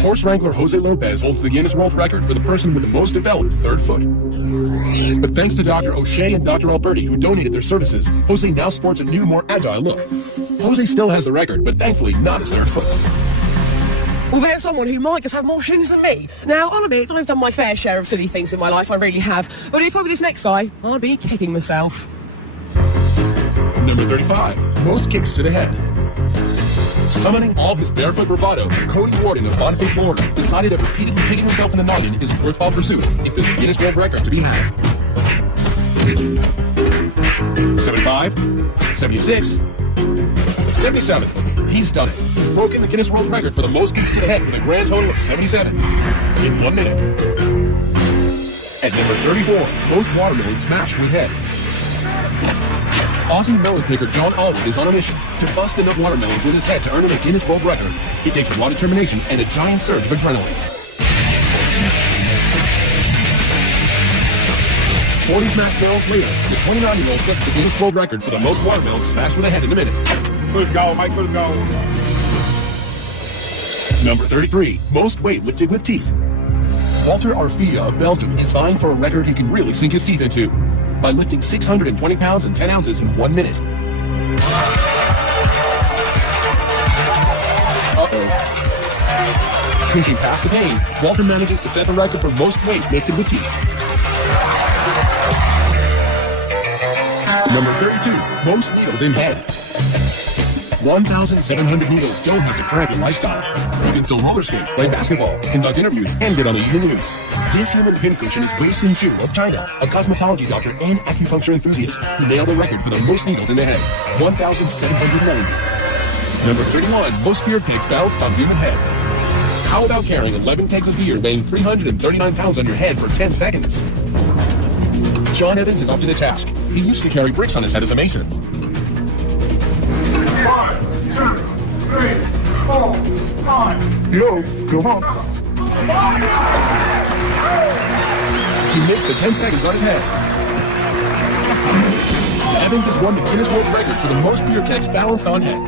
Horse wrangler Jose Lopez holds the Guinness World Record for the person with the most developed 3rd foot. But thanks to Dr. O'Shea and Dr. Alberti, who donated their services, Jose now sports a new, more agile look. Jose still has the record, but thankfully not his 3rd foot. Well, there's someone who might just have more shins than me. Now, I'll admit, I've done my fair share of silly things in my life, I really have. But if I were this next guy, I'd be kicking myself. Number 35, most kicks to the head. Summoning all his barefoot bravado, Cody Gordon of Bonifay, Florida, decided that repeatedly kicking himself in the noggin is a worthwhile pursuit if there's a Guinness World Record to be had. 75, 76, 77. He's done it. He's broken the Guinness World Record for the most kicks to the head with a grand total of 77 in 1 minute. At number 34, most watermelons smashed with head. Aussie melon picker John Allwood is on a mission to bust enough watermelons in his head to earn him a Guinness World Record. It takes raw determination and a giant surge of adrenaline. 40 smashed barrels later, the 29-year-old sets the Guinness World Record for the most watermelons smashed with a head in a minute. Good go, Mike, good go. Number 33, most weight lifted with teeth. Walter Arfia of Belgium is vying for a record he can really sink his teeth into. by lifting 620 pounds and 10 ounces in 1 minute. Pushing past the pain, Walter manages to set the record for most weight lifted with teeth. Number 32, most needles in head. 1,700 needles don't have to cramp your lifestyle. You can still roller skate, play basketball, conduct interviews, and get on the evening news. This human pincushion is Wei Sun-Ju of China, a cosmetology doctor and acupuncture enthusiast who nailed the record for the most needles in the head, 1,790. Number 31, most beer kegs balanced on human head. How about carrying 11 kegs of beer weighing 339 pounds on your head for 10 seconds? John Evans is up to the task. He used to carry bricks on his head as a mason. 5, 2, 3, 4, 5. Yo, come on. He makes the 10 seconds on his head. Evans has won the Guinness World Record for the most beer kegs balanced on head.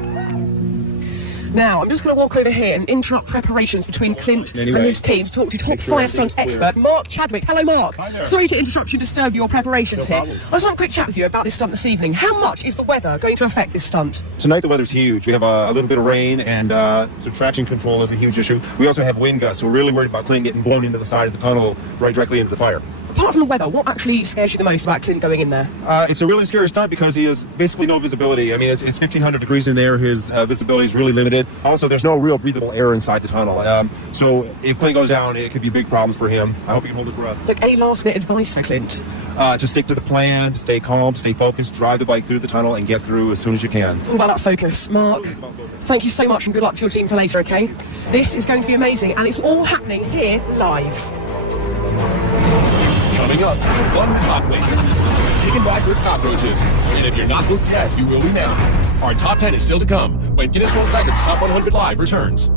Now, I'm just going to walk over here and interrupt preparations between Clint and his team to talk to top fire stunt expert Mark Chadwick. Hello, Mark. Sorry to interrupt you, disturb your preparations here. I just want a quick chat with you about this stunt this evening. How much is the weather going to affect this stunt? Tonight the weather's huge. We have a little bit of rain, and so traction control is a huge issue. We also have wind gusts, so we're really worried about Clint getting blown into the side of the tunnel right directly into the fire. Apart from the weather, what actually scares you the most about Clint going in there? It's a really scary stunt because he has basically no visibility. I mean, it's 1,500 degrees in there. His visibility is really limited. Also, there's no real breathable air inside the tunnel. So if Clint goes down, it could be big problems for him. I hope he can hold his breath. Look, any last-minute advice for Clint? To stick to the plan, stay calm, stay focused, drive the bike through the tunnel, and get through as soon as you can. It's all about that focus. Mark, thank you so much and good luck to your team for later, okay? This is going to be amazing, and it's all happening here live. Coming up, fun with hot plates. Chicken back with cockroaches. And if you're not booked yet, you will be now. Our top 10 is still to come when Guinness World Records Top 100 Live returns.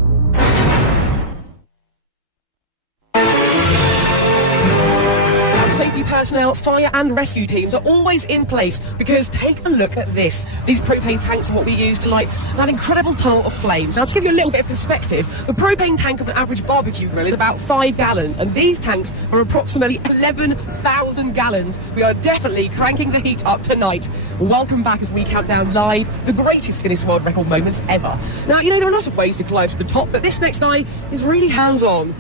Safety personnel, fire and rescue teams are always in place because take a look at this. These propane tanks are what we use to light that incredible tunnel of flames. Now, to give you a little bit of perspective, the propane tank of an average barbecue grill is about 5 gallons, and these tanks are approximately 11,000 gallons. We are definitely cranking the heat up tonight. Welcome back as we count down live the greatest Guinness World Record moments ever. Now, you know, there are a lot of ways to climb to the top, but this next guy is really hands-on.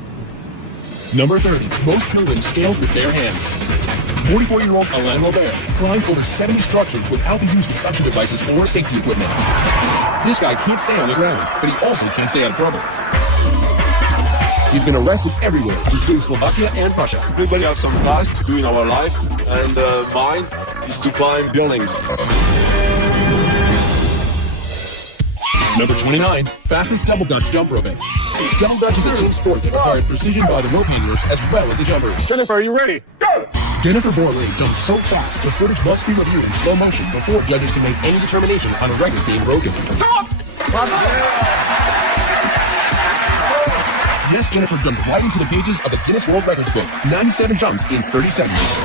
Number 30, most pilgrims scaled with bare hands. 44-year-old Alain Robert climbed over 70 structures without the use of suction devices or safety equipment. This guy can't stay on the ground, but he also can't stay out of trouble. He's been arrested everywhere, including Slovakia and Russia. Everybody has some task to do in our life, and mine is to climb buildings. Number 29, fastest double dutch jump roping. Double dutch is a team sport that requires precision by the rope hangers as well as the jumpers. Jennifer, are you ready? Go! Jennifer Borley jumps so fast the footage must be reviewed in slow motion before judges can make any determination on a record being broken. Stop! Yes, Jennifer jumped right into the pages of the Guinness World Records book. 97 jumps in 30 seconds.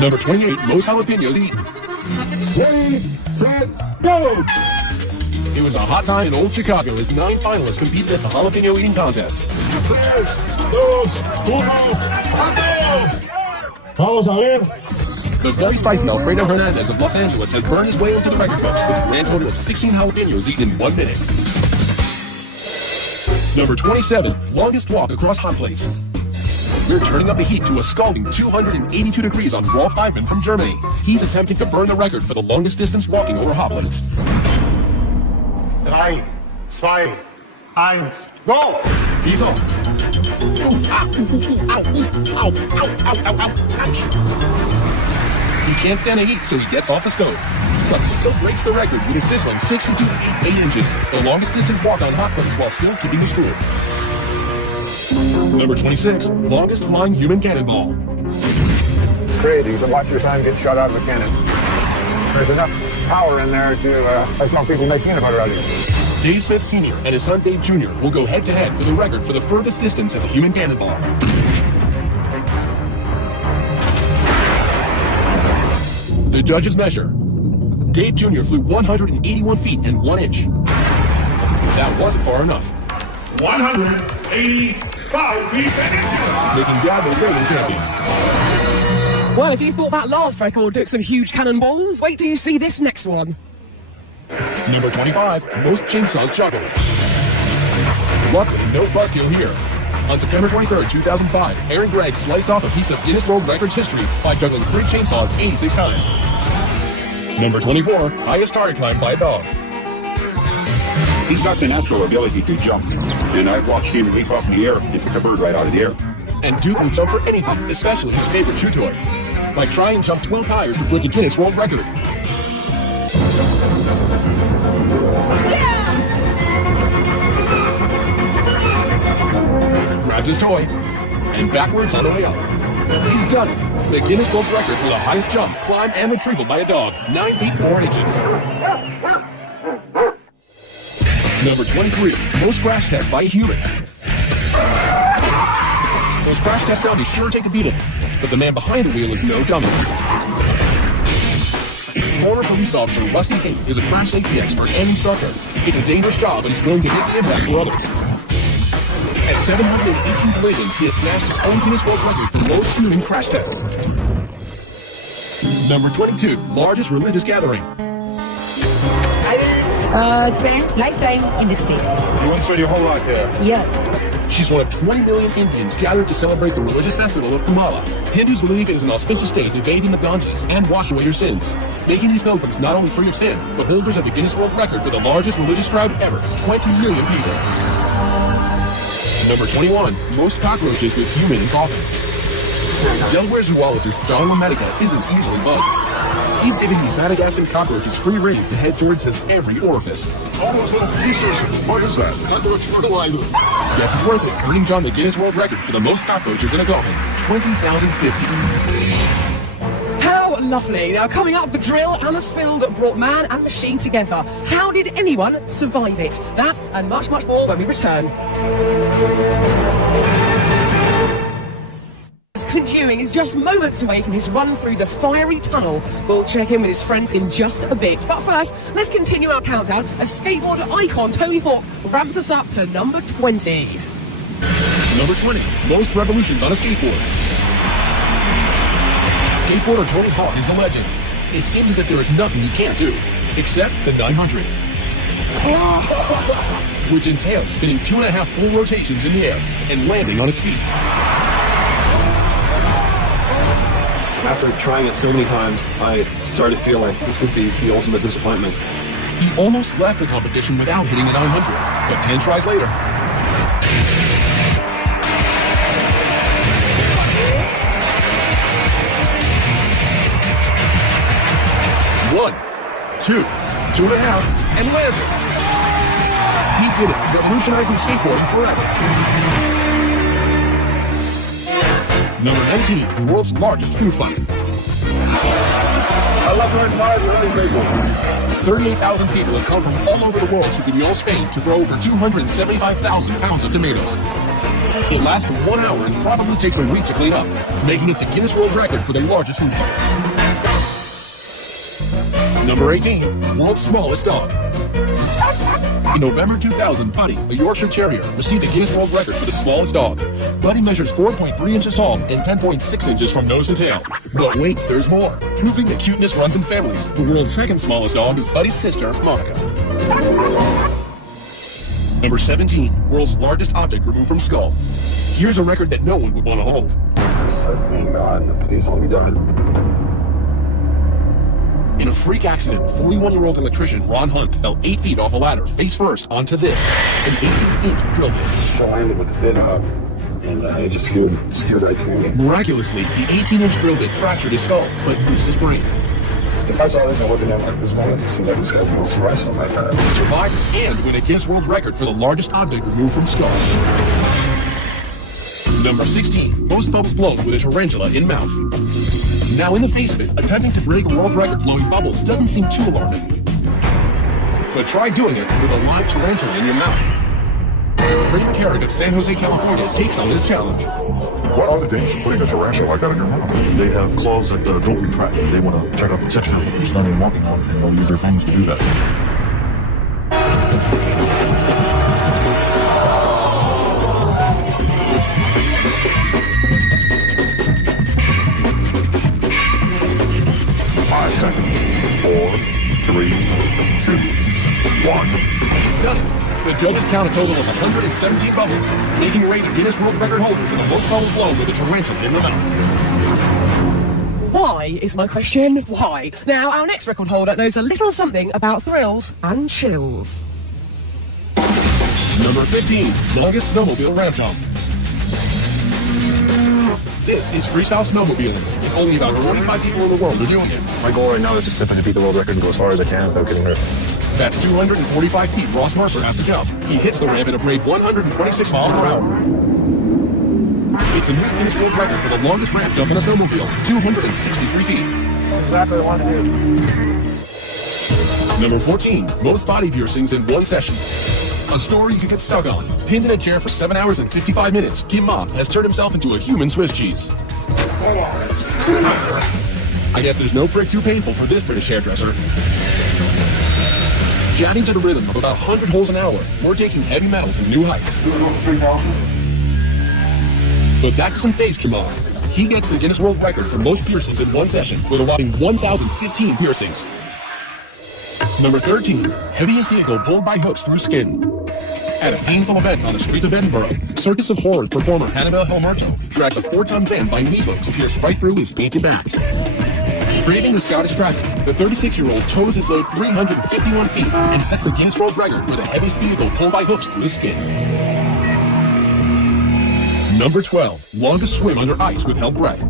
Number 28, most jalapenos eaten. Ready, set, go! It was a hot time in old Chicago as 9 finalists competed at the jalapeno eating contest. 3, 2, 1, Vamos a ver. The very spicy Alfredo Hernandez of Los Angeles has burned his way into the record books with a grand total of 16 jalapenos eaten in 1 minute. Number 27, longest walk across hot plates. We're turning up the heat to a scalding 282 degrees on Rolf Hyman from Germany. He's attempting to burn the record for the longest distance walking over hot plates. 3, 2, 1, go! He's off. He can't stand the heat, so he gets off the stove. But he still breaks the record with a sizzling 62 feet 8 inches, the longest distance walk on hot plates while still keeping the score. Number 26, longest flying human cannonball. It's crazy to watch your son get shot out of a cannon. There's enough power in there to that's how people make peanut butter out of it. Dave Smith Sr. and his son Dave Jr. will go head-to-head for the record for the furthest distance as a human cannonball. The judges measure. Dave Jr. flew 181 feet and 1 inch. That wasn't far enough. 185 feet and inches. Making Dad the reigning champion. Well, if you thought that last record took some huge cannonballs, wait till you see this next one. Number 25, most chainsaws juggled. Luckily, no buzzkill here. On September 23rd, 2005, Aaron Gregg sliced off a piece of Guinness World Records history by juggling 3 chainsaws 86 times. Number 24, highest target climb by a dog. He's got the natural ability to jump, and I've watched him leap up in the air and pick a bird right out of the air. And Duke will jump for anything, especially his favorite chew toy. Like try and jump 12 higher to break a Guinness World Record. Grabs his toy, and backwards on the way up. He's done it. The Guinness World Record for the highest jump, climb, and retrieval by a dog, 9 feet 4 inches. Number 23, most crash tests by a human. Those crash test dummies sure take a beating, but the man behind the wheel is no dummy. Former police officer Rusty Haight is a crash safety expert and instructor. It's a dangerous job, but he's willing to take the impact for others. At 718 collisions, he has smashed his own Guinness World Record for most human crash tests. Number 22, largest religious gathering. Spend lifetime in this place. You want to spend your whole life here? Yeah. She's one of 20 million Indians gathered to celebrate the religious festival of Kumala. Hindus believe it is an auspicious day to bathe in the Ganges and wash away your sins, making these pilgrims not only free of sin, but holders of the Guinness World Record for the largest religious crowd ever, 20 million people. Number 21, most cockroaches with human in coffin. Delaware zoologist John LaMedica isn't easily bugged. He's giving these Madagascan cockroaches free rein to head towards his every orifice. All those little pieces. What is that? Cockroach fertilizer. Guess it's worth it, earning John the Guinness World Record for the most cockroaches in a coffin, 20,050. How lovely. Now, coming up, the drill and the spill that brought man and machine together. How did anyone survive it? That and much, much more when we return. Clint Ewing is just moments away from his run through the fiery tunnel. We'll check in with his friends in just a bit. But first, let's continue our countdown as skateboarder icon Tony Hawk ramps us up to number 20. Number 20, most revolutions on a skateboard. Skateboarder Tony Hawk is a legend. It seems as if there is nothing he can't do, except the 900. Which entails spinning 2.5 full rotations in the air and landing on his feet. After trying it so many times, I started to feel like this could be the ultimate disappointment. He almost left the competition without hitting the 900, but 10 tries later. One, two, 2.5, and lands it. He did it, revolutionizing skateboarding forever. Number 19, the world's largest food fight. I love learning why it's really big. 38,000 people have come from all over the world to Guignol, Spain to throw over 275,000 pounds of tomatoes. It lasts for 1 hour and probably takes a week to clean up, making it the Guinness World Record for the largest food fight. Number 18, the world's smallest dog. In November 2000, Buddy, a Yorkshire Terrier, received the Guinness World Record for the smallest dog. Buddy measures 4.3 inches tall and 10.6 inches from nose to tail. But wait, there's more. Proving that cuteness runs in families, the world's second smallest dog is Buddy's sister, Monica. Number 17, world's largest object removed from skull. Here's a record that no one would want to hold. Thank God, please let me die. In a freak accident, 41-year-old electrician Ron Hunt fell 8 feet off a ladder face first onto this, an 18-inch drill bit. I landed with the bit up, and I just skewed right through me. Miraculously, the 18-inch drill bit fractured his skull, but missed his brain. If I saw this, I wasn't in like this moment. It seemed like this guy was wrestling like that. Survived and win a Guinness World Record for the largest object removed from skull. Number 16, most bubbles blown with a tarantula in mouth. Now, in the face of it, attempting to break a world record blowing bubbles doesn't seem too alarming. But try doing it with a live tarantula in your mouth. Ray McCarran of San Jose, California takes on this challenge. What are the dangers of putting a tarantula like that in your mouth? They have claws that don't retract. They want to check out the texture of what you're standing and walking on, and they'll use their fangs to do that. seconds. 4, 3, 2, 1. Stunning. The judges count a total of 117 bubbles, making Ray the Guinness World Record holder for the most bubbles blown with a tarantula in the mouth. Why is my question? Why? Now, our next record holder knows a little something about thrills and chills. Number 15, longest snowmobile ramp jump. This is freestyle snowmobiling, and only about 25 people in the world are doing it. My goal right now is just simply to beat the world record and go as far as I can without getting hurt. That's 245 feet Ross Mercer has to jump. He hits the ramp at a brave 126 miles per hour. It's a new Guinness World Record for the longest ramp jump in a snowmobile, 263 feet. Exactly what I want to do. Number 14, most body piercings in one session. A story you get stuck on. Pinned in a chair for 7 hours and 55 minutes, Kim Ma has turned himself into a human Swiss cheese. I guess there's no prick too painful for this British hairdresser. Jabbing to the rhythm of about 100 holes an hour, we're taking heavy metal to new heights. But that doesn't faze Kim Ma. He gets the Guinness World Record for most piercings in one session with a whopping 1,015 piercings. Number 13, heaviest vehicle pulled by hooks through skin. At a painful event on the streets of Edinburgh, Circus of Horrors performer Hannibal Helmerto tracks a 4-ton van by knee hooks pierced right through his painted back. Braving the Scottish traffic, the 36-year-old tows his load 351 feet and sets the Guinness World Record for the heaviest vehicle pulled by hooks through his skin. Number 12, longest swim under ice with held breath.